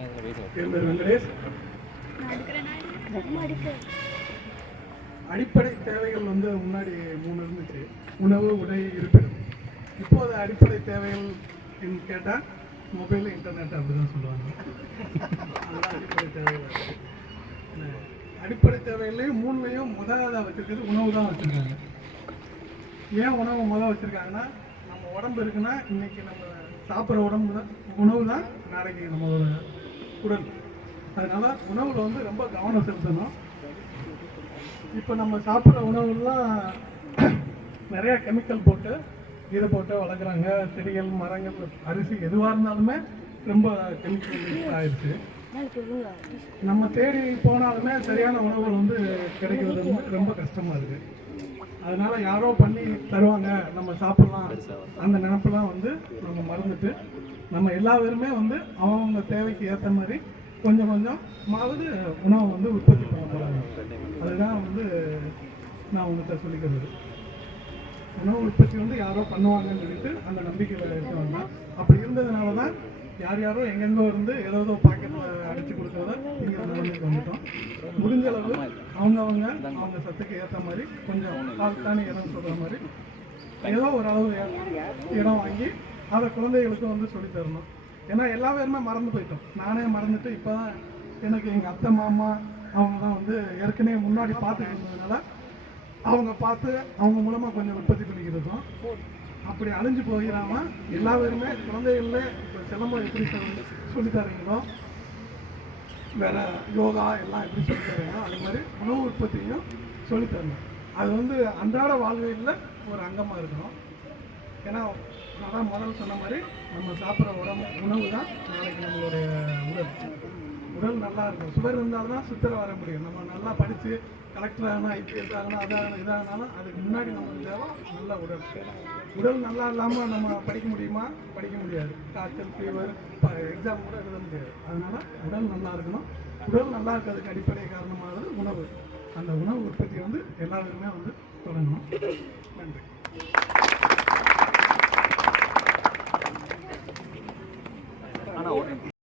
என் பேர் வெங்கடேஷ். அடிப்படை தேவைகள் வந்து முன்னாடி 3 இருந்துச்சு: உணவு, உடை, இருப்பிடம். இப்போது அடிப்படை தேவைகள் கேட்டால் மொபைல், இன்டர்நெட் அப்படிதான் சொல்லுவாங்க. அதுதான் அடிப்படை தேவைகள். அடிப்படை தேவைகள்லையும் 3லையும் முதலாவதாக வச்சுருக்கிறது உணவு தான் வச்சுருக்காங்க. ஏன் உணவு முதல் வச்சுருக்காங்கன்னா, நம்ம உடம்பு இருக்குன்னா இன்றைக்கி நம்ம சாப்பிட்ற உடம்பு தான், உணவு தான் நாளைக்கு நம்மளோட உடல். அதனால் உணவில் வந்து ரொம்ப கவனம் செலுத்தணும். இப்போ நம்ம சாப்பிட்ற உணவுலாம் நிறையா கெமிக்கல் போட்டு இதை போட்டு வளர்க்குறாங்க. செடிகள், மரங்கள், அரிசி எதுவாக இருந்தாலுமே ரொம்ப கெமிக்கல் ஆயிடுச்சு. நம்ம தேடி போனாலுமே சரியான உணவுகள் வந்து கிடைக்கிறது ரொம்ப கஷ்டமாக இருக்குது. அதனால் யாரோ பண்ணி தருவாங்க, நம்ம சாப்பிட்லாம், அந்த நினப்பெல்லாம் வந்து நம்ம மறந்துட்டு நம்ம எல்லா பேருமே வந்து அவங்க தேவைக்கு ஏற்ற மாதிரி கொஞ்சம் கொஞ்சமாவது உணவை வந்து உற்பத்தி பண்ண போகிறாங்க. அதுதான் வந்து நான் உங்கள்கிட்ட சொல்லிக்கிறது. உணவு உற்பத்தி வந்து யாரோ பண்ணுவாங்கன்னு சொல்லிட்டு அந்த நம்பிக்கையில் இருக்கவங்க. அப்படி இருந்ததுனால தான் யாரோ எங்கெங்கோ இருந்து ஏதோ பாக்கெட்டில் அடித்து கொடுக்குறத இங்கே நிலைமைக்கு வந்துட்டோம். முடிஞ்ச அளவு அவங்க சத்துக்கு ஏற்ற மாதிரி கொஞ்சம் கால்தானி இடம் சொல்கிற மாதிரி ஏதோ ஒரு அளவு இடம் வாங்கி அதை குழந்தைகளுக்கும் வந்து சொல்லித்தரணும். ஏன்னா எல்லா பேருமே மறந்து போயிட்டோம். நானே மறந்துட்டு இப்போ தான் எனக்கு எங்கள் அத்தை, மாமா அவங்க தான் வந்து ஏற்கனவே முன்னாடி பார்த்துட்டு இருந்ததுனால அவங்க பார்த்து அவங்க மூலமாக கொஞ்சம் உற்பத்தி பண்ணிக்கிறதும், அப்படி அழிஞ்சு போயிடாமல் எல்லா பேருமே குழந்தைகளில் இப்போ சிலம்பம் எப்படி சொல்லித்தரீங்களோ, வேறு யோகா எல்லாம் எப்படி சொல்லித்தரீங்களோ அது மாதிரி உணவு உற்பத்தியும் சொல்லித்தரணும். அது வந்து அன்றாட வாழ்வியலில் ஒரு அங்கமாக இருக்கணும். ஏன்னா அதான் முதல்ல சொன்ன மாதிரி நம்ம சாப்பிட்ற உணவு தான் நாளைக்கு நம்மளுடைய உடல் நல்லா இருக்கும். சுகர் இருந்தாலும் தான் சித்திரை வர முடியும். நம்ம நல்லா படித்து கலெக்டர் ஆகணும், ஐபிஎஸ் ஆகணும், அதாகணும், இதாகனாலும் அதுக்கு முன்னாடி நமக்கு தேவை நல்ல உடல் நல்லா இல்லாமல் நம்ம படிக்க முடியுமா? படிக்க முடியாது. காய்ச்சல், ஃபீவர், எக்ஸாம் கூட எழுத முடியாது. அதனால் உடல் நல்லா இருக்கணும். உடல் நல்லா இருக்கிறதுக்கு அடிப்படை காரணமானது உணவு. அந்த உணவு உற்பத்தி வந்து எல்லாருமே வந்து தொடங்கணும். நன்றி.